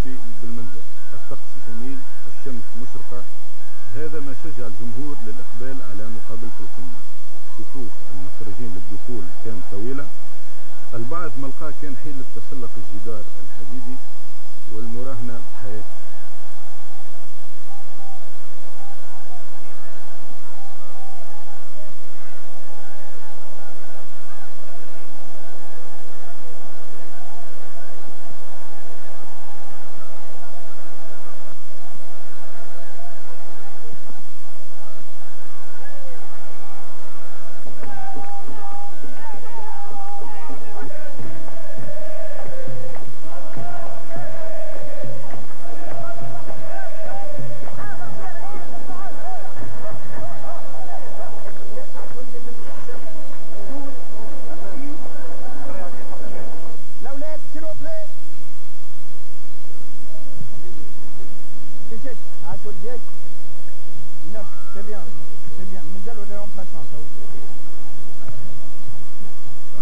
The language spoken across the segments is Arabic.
التونسي بالمنزل، الطقس جميل، الشمس مشرقة. هذا ما شجع الجمهور للإقبال على مقابلة القمة. صفوف المتفرجين للدخول كانت طويلة. البعض ملقاه كان حيلة تسلق الجدار الحديدي والمراهنة بحياته.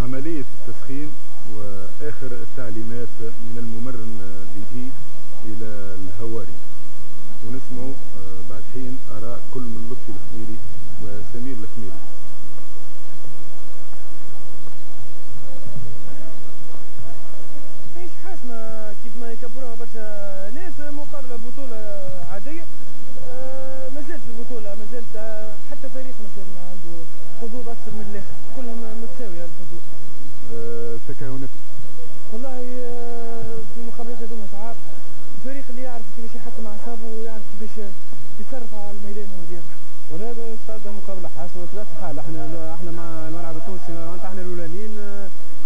عملية التسخين وآخر التعليمات من الممرن فيجي إلى الهواري، ونسمعوا بعد حين آراء كل من لطفي الخميري وسمير الخميري. مش حاسمة كيف ما يكبروها برشا ناس مقابلة بطولة عادية. مازالت البطولة مازالت حتى فريق مازال عنده حظوظ أكثر من الآخر، كلهم متساوية الحظوظ. تكهنات والله في المقابلات هذوما ساعات الفريق اللي يعرف كيفاش يحكم أعصابه ويعرف كيفاش يتصرف على الميدان هو اللي يربح. وهذا استعد مقابلة حاسمة بطبيعة الحال. احنا مع الملعب التونسي معناتها احنا الأولانيين.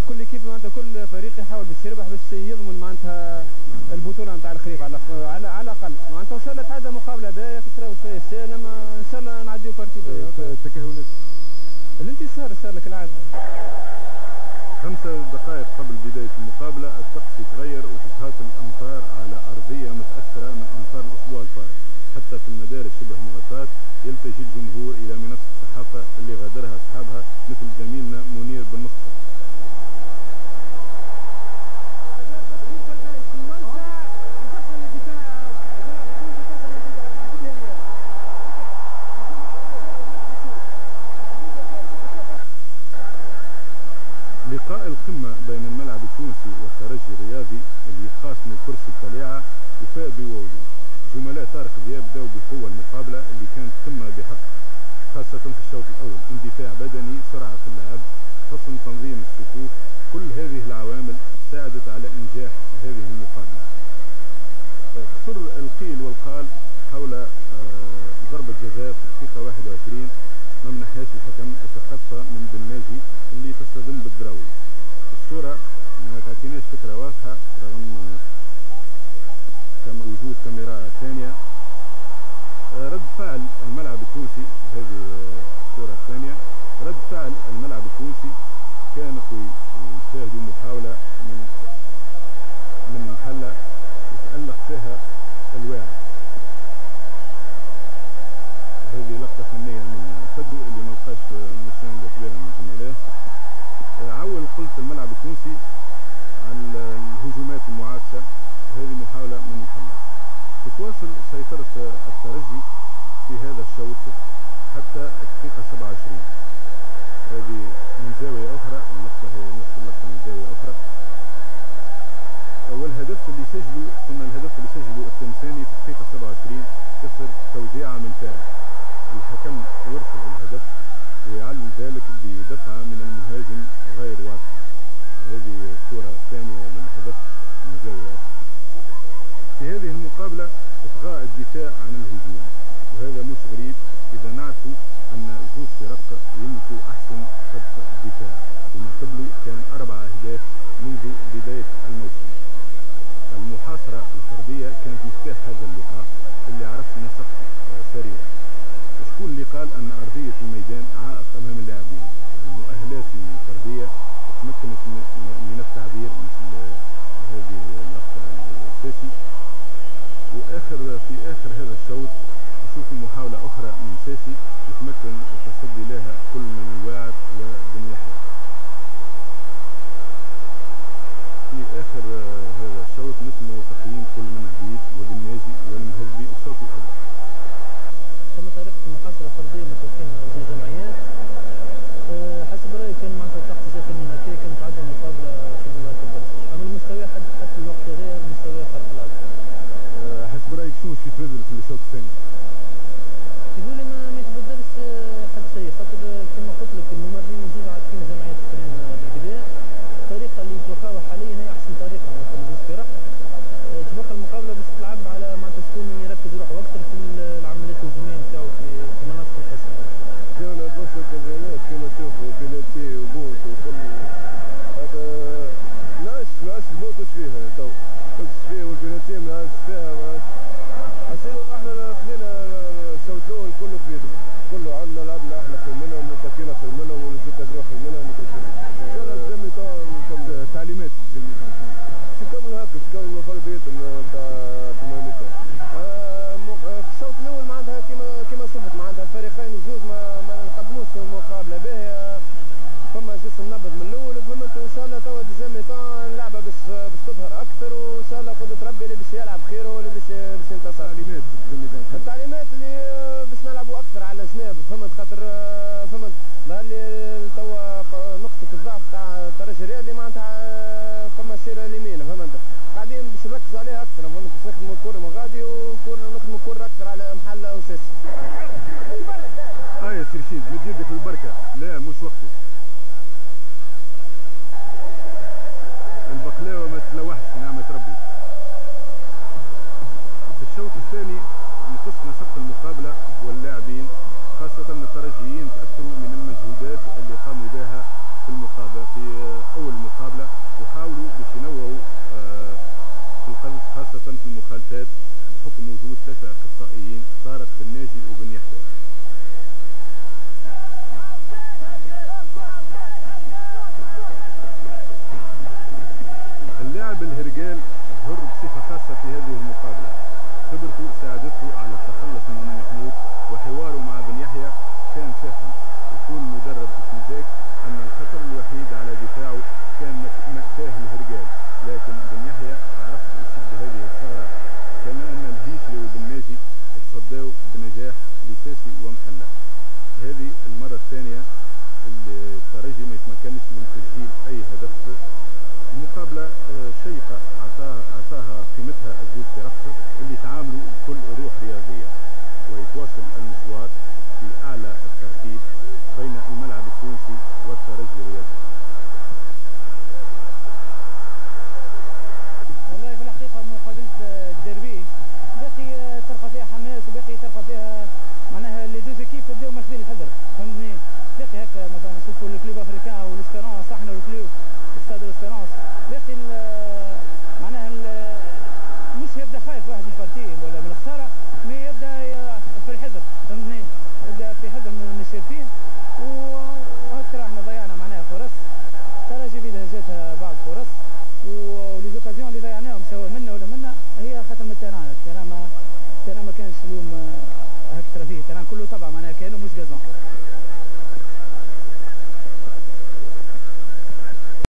كل كيف معناتها كل فريق يحاول باش يربح باش يضمن معناتها البطولة نتاع الخريف على الأقل. معناتها إن شاء الله تعدى مقابلة باهية كتراو شوية السهلة، إن شاء الله نعديو بارتي باهية. تكهنات الانتصار إن شاء الله كالعادة. 5 دقائق قبل بداية المقابلة الطقس يتغير وتتهاطل الأمطار على أرضية متأثرة من أمطار الأسبوع الفارط. حتى في المدارس شبه مغطاة يلتجي الجمهور إلى منصة الصحافة اللي غادرها أصحابها مثل زميلنا منير بن مصطفى. لقاء القمة بين الملعب التونسي والترجي الرياضي اللي يتخاصموا كرسي الطليعة وفاء بوضوح. زملاء طارق ذياب بداوا بقوة المقابلة اللي كانت قمة بحق، خاصة في الشوط الأول. اندفاع بدني، سرعة في اللعب، حسن تنظيم الصفوف، كل هذه العوامل ساعدت على إنجاح هذه المقابلة. كثر القيل والقال حول ضربة جزاء في الدقيقة 21 ما منحاش الحكم التقصى من بن ناجي اللي تصطدم بالدراوي. الصورة ما تعطيناش فكرة واضحة رغم وجود كاميرا ثانية. رد فعل الملعب التونسي، هذه الصورة الثانية، رد فعل الملعب التونسي كان قوي ويشاهدوا محاولة من محلة يتألق فيها الواعي. هذه لقطة فنية من فدو اللي ملقاش مساندة كبيرة من زملائه. عول قلت الملعب التونسي على الهجومات المعاكسة، هذه محاولة من محلة. تتواصل سيطرة الترجي في هذا الشوط حتى الدقيقة 27. هذه من زاوية أخرى، اللقطة هي نفس اللقطة من زاوية أخرى. والهدف اللي سجلوا، قلنا الهدف اللي سجلوا التمساني في الدقيقة 27 كسر توزيعة من فارس. الحكم يرفض الهدف ويعلل ذلك بدفعة من المهاجم غير واضحة. هذه الصورة الثانية للهدف من زاوية أخرى. في هذه المقابلة إطغاء الدفاع عن الهجوم، وهذا مش غريب إذا نعرفوا أن زوج فرق يملكوا أحسن خط دفاع، ومن قبله كان 4 أهداف منذ بداية الموسم. المحاصرة الفردية كانت مفتاح هذا اللقاء اللي عرف نسق سريع. شكون اللي قال أن أرضية الميدان عائق أمام اللاعبين؟ المؤهلات الفردية تمكنت من التعبير مثل هذه اللقطة الأساسي. في آخر هذا الشوط نشوفوا محاولة أخرى من ساسي يتمكن التصدي لها كل من الواعد وبن يحيى. في آخر هذا الشوط نسمع وتقييم كل من جديد وبالناجي والمهزبي الشوط الاول. ثم طريقة المحاصرة فردية من تدخين زوج جمعيات. حسب رأيي كان معناتها تقصد من هكا كانت عدم مقابلة في المركب برسي، أما المستوى حتى الوقت غير مستوى خارق العادة. حسب رايك شنو باش يتبدل في الشوط الثاني؟ يقول لي ما يتبدلش حتى شيء، خاطر كما قلت لك الممرين زوج عارفين جمعيات اخرين بالبداية. الطريقة اللي يتوقعوها حاليا هي أحسن طريقة، مثلا زوج فرق تبقى المقابلة باش تلعب على معناتها شكون يركز روحه أكثر في العمليات الهجومية نتاعو في مناطق الحسم. كان بوش الكازينات كما تشوفوا بيلاتي وبوت وكل هذا ناس البوت وش فيها تو وش فيها والبيلاتي ما عادش فيها احنا خذينا الشوط الاول كله في يدنا كله عندنا لعبنا احنا خير منهم وتكينا خير منهم والزكازيون خير منهم وكل شيء. كان الجمي تو تعليمات الجمي باش نكملوا هكا باش نكملوا الفرديات نتاع التمرينات. في الشوط الاول معناتها كما شفت معناتها الفريقين الزوز ما نقدموش مقابله باهيه. فما جسم نبض من الاول فهمت، وان شاء الله توا ديزيام ميطون اللعبه باش تظهر اكثر، وان شاء الله قدرة ربي اللي باش يلعب خير هو اللي باش ينتصر. التعليمات اللي باش نلعبوا اكثر على جناب فهمت، خاطر فهمت ظهر لي توا نقطه الضعف تاع الترجي الرياضي معناتها فما السيره اليمين فهمت، قاعدين باش نركزوا عليها اكثر فهمت، باش نخدموا الكره من غادي ونخدموا الكره اكثر على محل اساسي. هاي سي رشيد مد يدك بالبركه، لا مش وقته. البقلاوه ما تلوحش نعمه ربي. في الشوط الثاني نقص نسق المقابله واللاعبين خاصه الترجيين تاثروا من المجهودات اللي قاموا بها في المقابله في اول مقابله، وحاولوا باش ينوعوا في القذف خاصه في المخالفات بحكم وجود 3 اخصائيين طارق بن ناجي وبن يحيى. اللاعب الهرجال ظهر بصفه خاصه في هذه المقابله، خبرته ساعدته على التخلص من محمود، وحواره مع بن يحيى كان شاخن. يقول المدرب اسمه ان الخطر الوحيد على دفاعه كان مأساه الهرجال، لكن بن يحيى عرف يسد هذه الثغره، كما ان البيشري وبن ناجي تصدوا بنجاح لساسي ومحله. هذه المره الثانيه اللي الترجي ما يتمكنش من تسجيل اي هدف. المقابله شيقه عطاها قيمتها الزوج فرق اللي تعاملوا بكل روح رياضيه، ويتواصل المشوار في اعلى الترتيب بين الملعب التونسي والترجي الرياضي. والله في الحقيقه مقابله الديربي باقي ترقى فيها حماس، وباقي ترقى فيها معناها لي دو زيكيب بداو ماخذين الحذر فهمتني. باقي هكا مثلا نشوفوا الكلوب افريكان والاسبيرونس، احنا والكلوب استاد الاسبيرونس باقي معناها مش يبدا خايف واحد من البارتيين ولا من الخساره، مي يبدا في الحذر فهمتني، يبدا في حذر من الشرفين. وهكا احنا ضيعنا معناها فرص، الترجي بيدها جاتها بعض فرص، وليزوكازيون اللي ضيعناهم سواء منا ولا منا هي خاطر من التيران ما كانش اليوم هكا ترى فيه التيران كله طبعا معناها كانوا مش جازون.